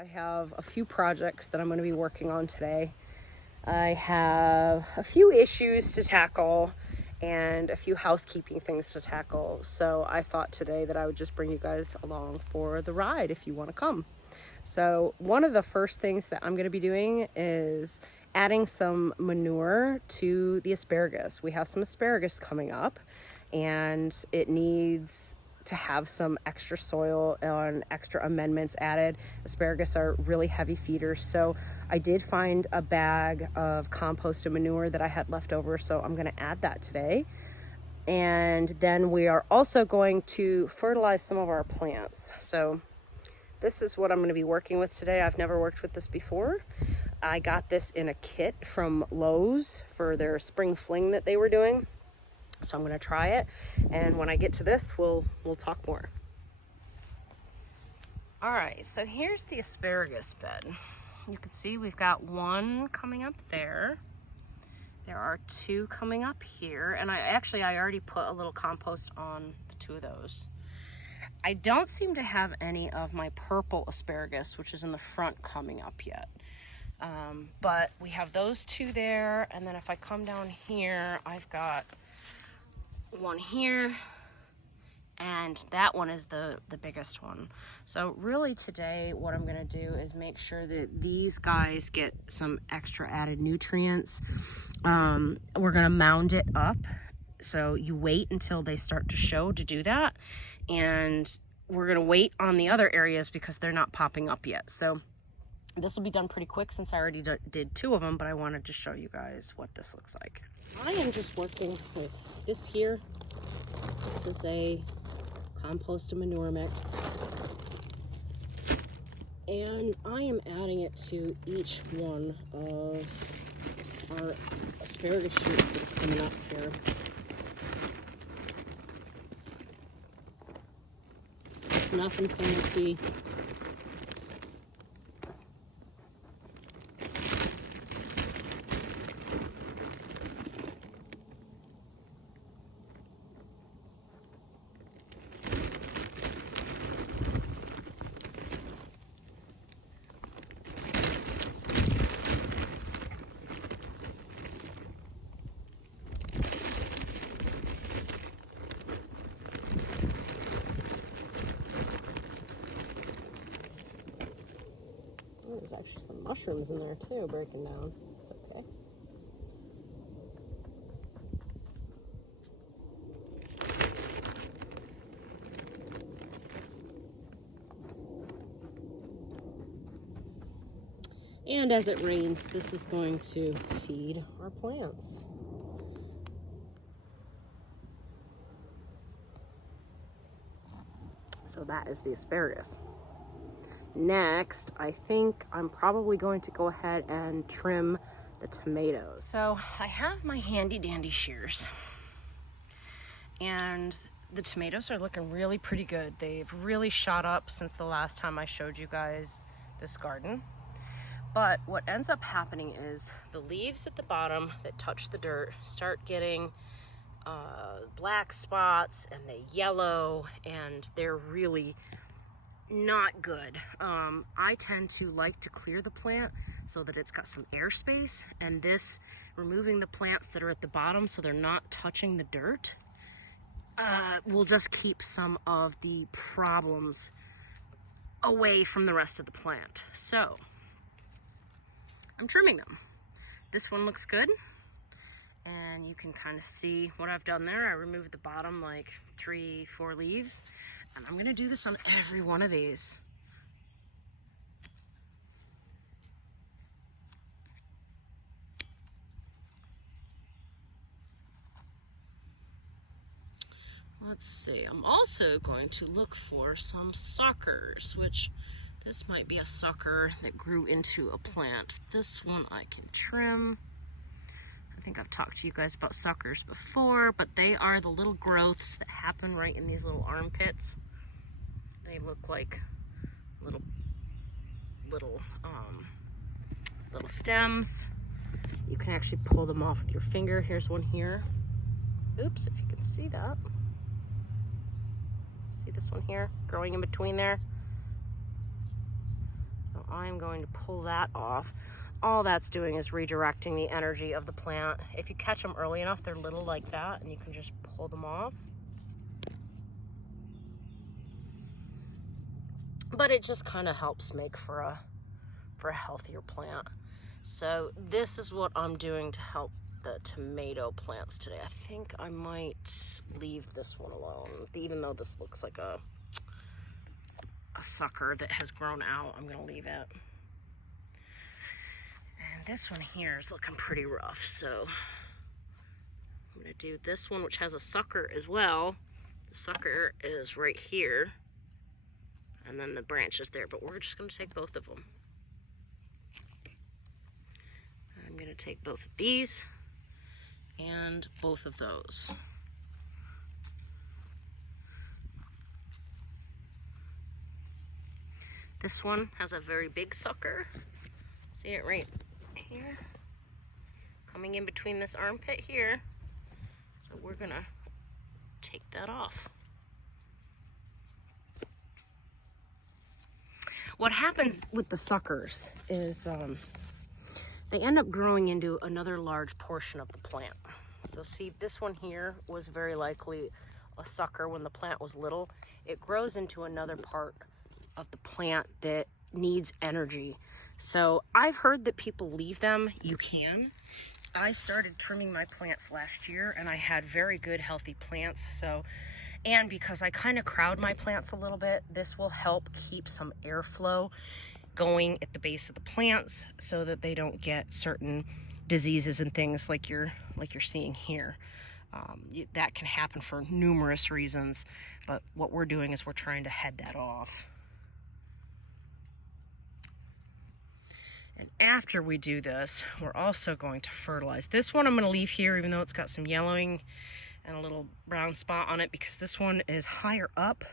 I have a few projects that I'm going to be working on today. I have a few issues to tackle and a few housekeeping things to tackle. So I thought today that I would just bring you guys along for the ride if you want to come. So one of the first things that I'm going to be doing is adding some manure to the asparagus. We have some asparagus coming up and it needs to have some extra soil and extra amendments added. Asparagus are really heavy feeders, so I did find a bag of composted manure that I had left over, so I'm going to add that today. And then we are also going to fertilize some of our plants. So this is what I'm going to be working with today. I've never worked with this before. I got this in a kit from Lowe's for their spring fling that they were doing. So I'm going to try it, and when I get to this, we'll talk more. All right, so here's the asparagus bed. You can see we've got one coming up there. There are two coming up here, and I already put a little compost on the two of those. I don't seem to have any of my purple asparagus, which is in the front, coming up yet. But we have those two there, and then if I come down here, I've got one here, and that one is the biggest one. So really today what I'm going to do is make sure that these guys get some extra added nutrients. We're going to mound it up, so you wait until they start to show to do that, and we're going to wait on the other areas because they're not popping up yet. So this will be done pretty quick since I already did two of them, but I wanted to show you guys what this looks like. I am just working with this here. This is a compost and manure mix. And I am adding it to each one of our asparagus shoots that's coming up here. It's nothing fancy. There's actually some mushrooms in there too, breaking down. It's okay. And as it rains, this is going to feed our plants. So that is the asparagus. Next, I think I'm probably going to go ahead and trim the tomatoes. So I have my handy dandy shears, and the tomatoes are looking really pretty good. They've really shot up since the last time I showed you guys this garden. But what ends up happening is the leaves at the bottom that touch the dirt start getting black spots, and they yellow, and they're really not good. I tend to like to clear the plant so that it's got some airspace, and this, removing the plants that are at the bottom so they're not touching the dirt, will just keep some of the problems away from the rest of the plant. So I'm trimming them. This one looks good, and you can kind of see what I've done there. I removed the bottom like 3-4 leaves, and I'm gonna do this on every one of these. Let's see, I'm also going to look for some suckers, which this might be a sucker that grew into a plant. This one I can trim. I think I've talked to you guys about suckers before, but they are the little growths that happen right in these little armpits. They look like little stems. You can actually pull them off with your finger. Here's one here. Oops, if you can see that. See this one here growing in between there? So I'm going to pull that off. All that's doing is redirecting the energy of the plant. If you catch them early enough, they're little like that, and you can just pull them off. But it just kind of helps make for a healthier plant. So this is what I'm doing to help the tomato plants today. I think I might leave this one alone, even though this looks like a sucker that has grown out. I'm gonna leave it. And this one here is looking pretty rough, so I'm gonna do this one, which has a sucker as well. The sucker is right here, and then the branch is there, but we're just gonna take both of them. I'm gonna take both of these and both of those. This one has a very big sucker. See it right here? Coming in between this armpit here. So we're gonna take that off. What happens with the suckers is they end up growing into another large portion of the plant. So see, this one here was very likely a sucker when the plant was little. It grows into another part of the plant that needs energy. So I've heard that people leave them. You can. I started trimming my plants last year, and I had very good healthy plants. So, and because I kind of crowd my plants a little bit, this will help keep some airflow going at the base of the plants so that they don't get certain diseases and things like you're seeing here. That can happen for numerous reasons, but what we're doing is we're trying to head that off. And after we do this, we're also going to fertilize. This one I'm going to leave here, even though it's got some yellowing and a little brown spot on it, because this one is higher up,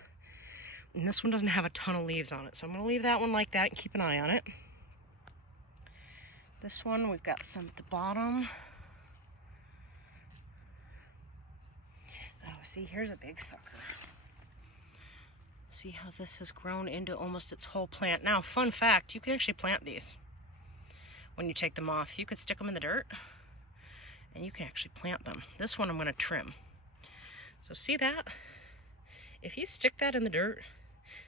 and this one doesn't have a ton of leaves on it. So I'm going to leave that one like that and keep an eye on it. This one, we've got some at the bottom. Oh, see, here's a big sucker. See how this has grown into almost its whole plant. Now, fun fact, you can actually plant these. When you take them off, you could stick them in the dirt and you can actually plant them. This one I'm going to trim. So see that? If you stick that in the dirt,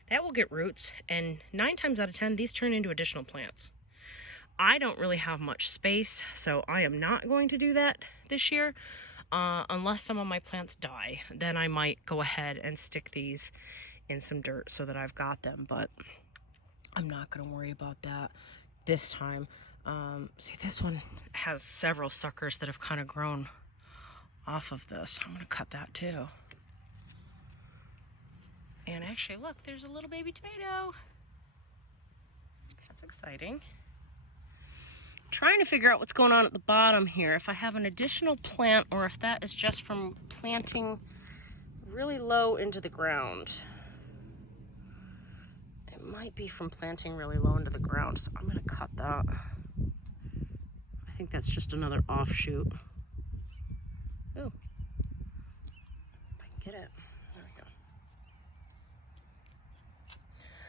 that will get roots, and 9 times out of 10, these turn into additional plants. I don't really have much space, so I am not going to do that this year. Unless some of my plants die, then I might go ahead and stick these in some dirt so that I've got them, but I'm not going to worry about that this time. See, this one has several suckers that have kind of grown off of this. I'm going to cut that too. And actually, look, there's a little baby tomato. That's exciting. Trying to figure out what's going on at the bottom here. If I have an additional plant or if that is just from planting really low into the ground. It might be from planting really low into the ground, so I'm going to cut that. I think that's just another offshoot. Ooh. If I can get it. There we go.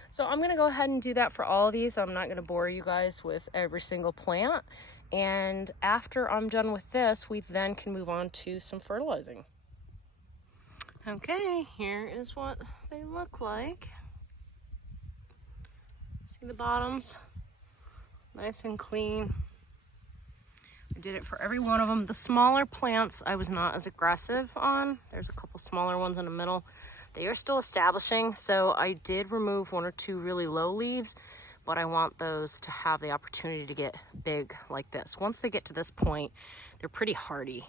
So I'm going to go ahead and do that for all of these. I'm not going to bore you guys with every single plant. And after I'm done with this, we then can move on to some fertilizing. Okay, here is what they look like. See the bottoms? Nice and clean. I did it for every one of them. The smaller plants I was not as aggressive on. There's a couple smaller ones in the middle. They are still establishing, so I did remove 1 or 2 really low leaves, but I want those to have the opportunity to get big like this. Once they get to this point, they're pretty hardy.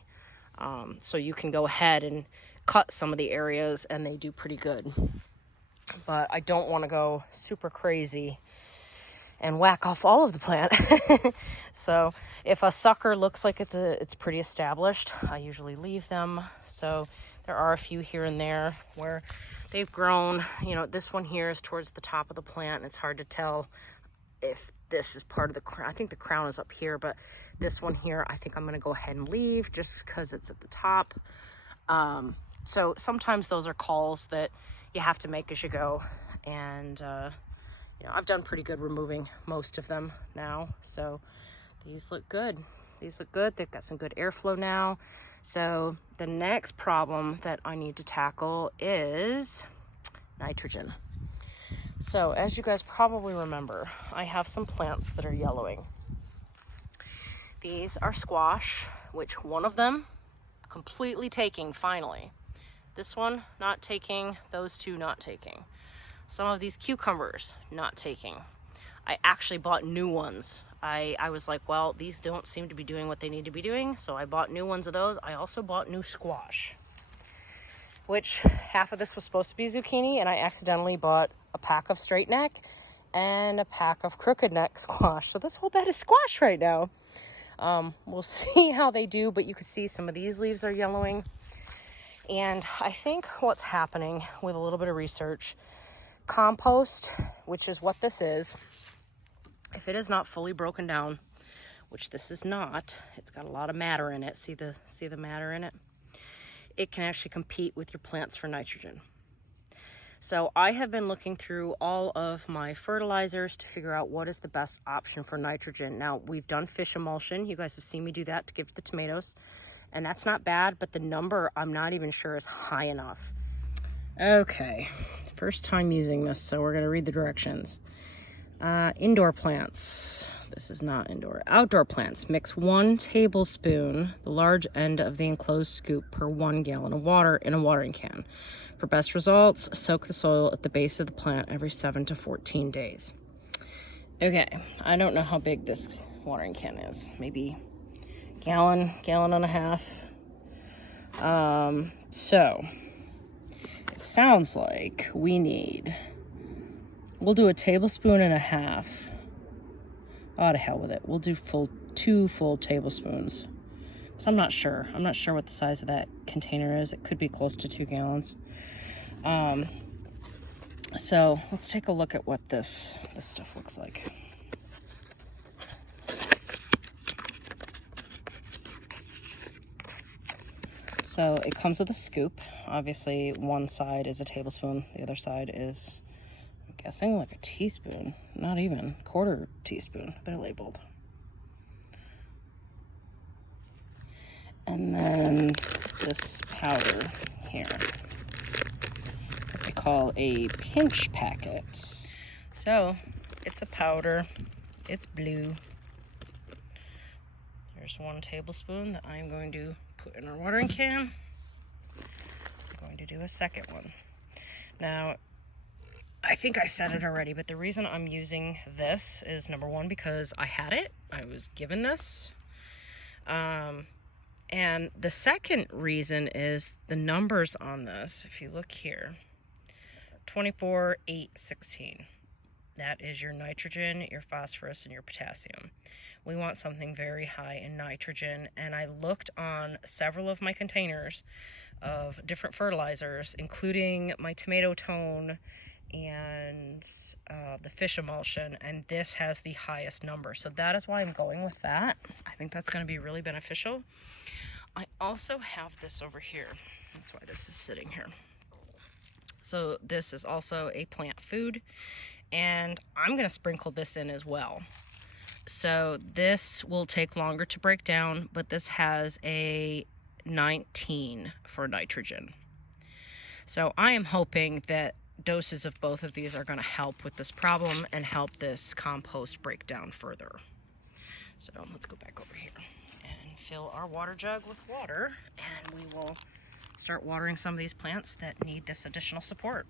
So you can go ahead and cut some of the areas and they do pretty good. But I don't want to go super crazy and whack off all of the plant. So if a sucker looks like it's pretty established, I usually leave them. So there are a few here and there where they've grown. You know, this one here is towards the top of the plant, and it's hard to tell if this is part of the crown. I think the crown is up here, but this one here, I think I'm going to go ahead and leave just because it's at the top. So sometimes those are calls that you have to make as you go. And you know, I've done pretty good removing most of them now. So these look good. These look good. They've got some good airflow now. So the next problem that I need to tackle is nitrogen. So as you guys probably remember, I have some plants that are yellowing. These are squash, which one of them completely taking finally. This one not taking, those two not taking. Some of these cucumbers not taking. I actually bought new ones. I was like, well, these don't seem to be doing what they need to be doing, so I bought new ones of those. I also bought new squash, which half of this was supposed to be zucchini, and I accidentally bought a pack of straight neck and a pack of crooked neck squash. So this whole bed is squash right now. We'll see how they do, but you can see some of these leaves are yellowing. And I think what's happening with a little bit of research, compost, which is what this is, if it is not fully broken down, which this is not, it's got a lot of matter in it. See the matter in it? It can actually compete with your plants for nitrogen. So I have been looking through all of my fertilizers to figure out what is the best option for nitrogen. Now, we've done fish emulsion. You guys have seen me do that to give the tomatoes, and that's not bad, but the number I'm not even sure is high enough. Okay, first time using this, so we're gonna read the directions. Indoor plants. This is not indoor. Outdoor plants. Mix 1 tablespoon, the large end of the enclosed scoop, per 1 gallon of water in a watering can. For best results, soak the soil at the base of the plant every 7 to 14 days. Okay, I don't know how big this watering can is. Maybe gallon and a half. So it sounds like we need, we'll do a tablespoon and a half. Oh, to hell with it. We'll do 2 full tablespoons. Because I'm not sure. I'm not sure what the size of that container is. It could be close to 2 gallons. So let's take a look at what this stuff looks like. So it comes with a scoop. Obviously, one side is a tablespoon. The other side is, I'm guessing, like a teaspoon. Not even, quarter teaspoon. They're labeled. And then this powder here, what they call a pinch packet. So it's a powder. It's blue. There's 1 tablespoon that I'm going to put in our watering can. I'm going to do a second one. Now, I think I said it already, but the reason I'm using this is, number 1, because I had it. I was given this. And the second reason is the numbers on this. If you look here, 24, 8, 16. That is your nitrogen, your phosphorus, and your potassium. We want something very high in nitrogen, and I looked on several of my containers of different fertilizers, including my tomato tone and the fish emulsion, and this has the highest number. So that is why I'm going with that. I think that's going to be really beneficial. I also have this over here. That's why this is sitting here. So this is also a plant food, and I'm going to sprinkle this in as well. So this will take longer to break down, but this has a 19 for nitrogen. So I am hoping that doses of both of these are going to help with this problem and help this compost break down further. So let's go back over here and fill our water jug with water, and we will start watering some of these plants that need this additional support.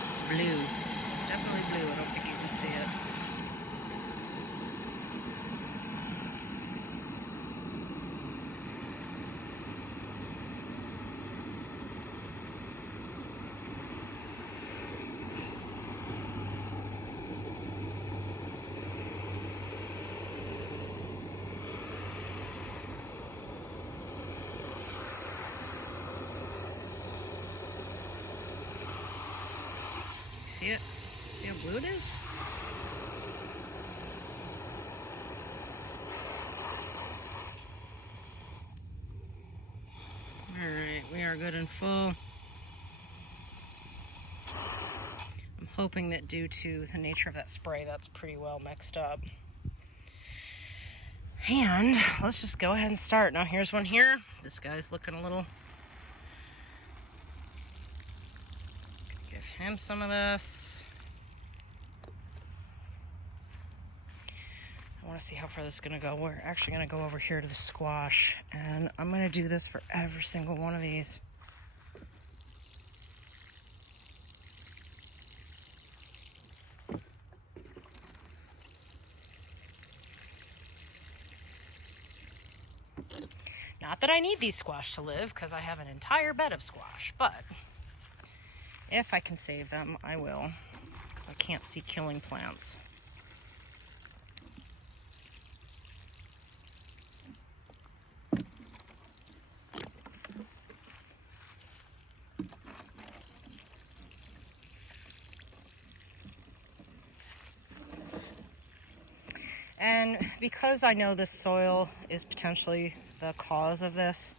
It's blue. Definitely blue. I don't think you can see it. See it? See how blue it is? Alright, we are good and full. I'm hoping that due to the nature of that spray, that's pretty well mixed up. And let's just go ahead and start. Now here's one here. This guy's looking a little... Give him some of this. I want to see how far this is going to go. We're actually going to go over here to the squash, and I'm going to do this for every single one of these. Not that I need these squash to live, because I have an entire bed of squash, but if I can save them, I will, because I can't see killing plants. And because I know this soil is potentially the cause of this,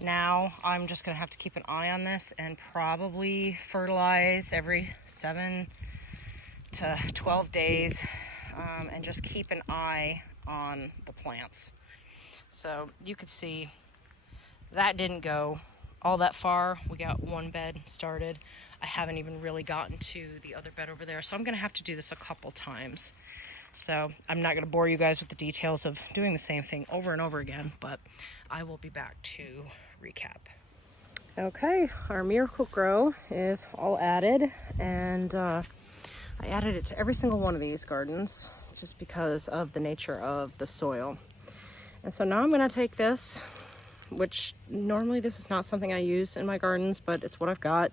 now I'm just going to have to keep an eye on this and probably fertilize every 7 to 12 days and just keep an eye on the plants. So you could see that didn't go all that far. We got one bed started. I haven't even really gotten to the other bed over there, so I'm going to have to do this a couple times. So I'm not going to bore you guys with the details of doing the same thing over and over again, but I will be back to recap. Okay, our Miracle Grow is all added, and I added it to every single one of these gardens just because of the nature of the soil. And so now I'm going to take this, which normally this is not something I use in my gardens, but it's what I've got.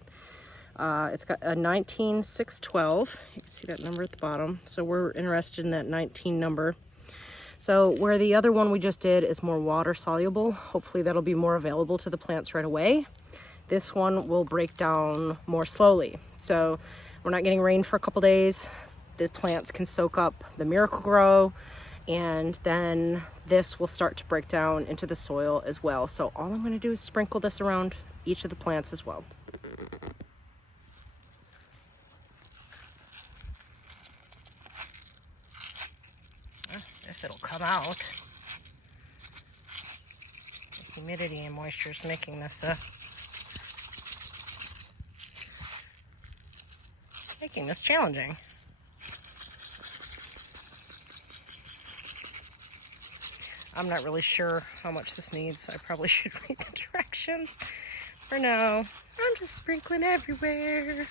It's got a 19612. You can see that number at the bottom. So we're interested in that 19 number. So where the other one we just did is more water soluble, hopefully that'll be more available to the plants right away. This one will break down more slowly. So we're not getting rain for a couple days. The plants can soak up the Miracle Grow, and then this will start to break down into the soil as well. So all I'm going to do is sprinkle this around each of the plants as well. If it'll come out. The humidity and moisture is making this challenging. I'm not really sure how much this needs. I probably should read the directions. For now, I'm just sprinkling everywhere.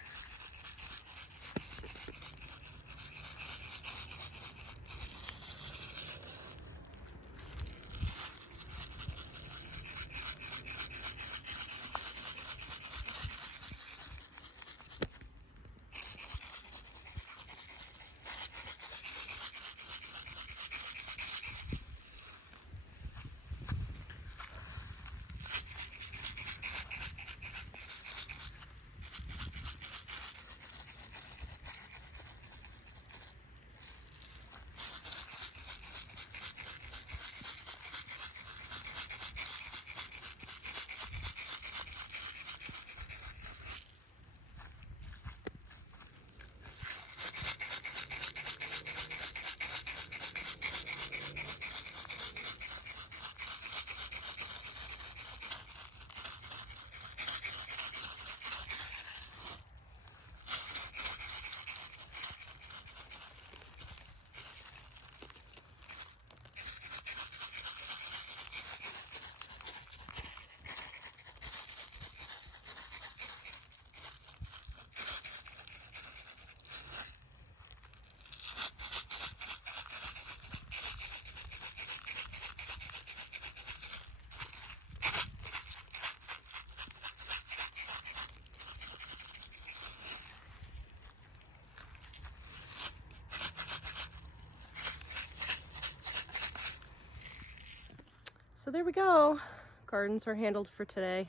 So there we go. Gardens are handled for today.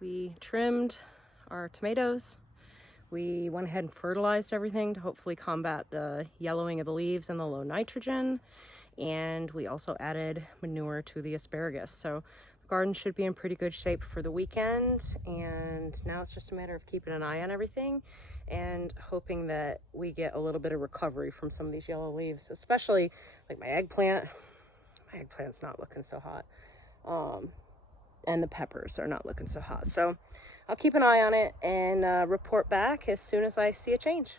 We trimmed our tomatoes. We went ahead and fertilized everything to hopefully combat the yellowing of the leaves and the low nitrogen. And we also added manure to the asparagus. So Garden should be in pretty good shape for the weekend, and now it's just a matter of keeping an eye on everything and hoping that we get a little bit of recovery from some of these yellow leaves, especially like my eggplant. My eggplant's not looking so hot. And the peppers are not looking so hot. So I'll keep an eye on it and report back as soon as I see a change.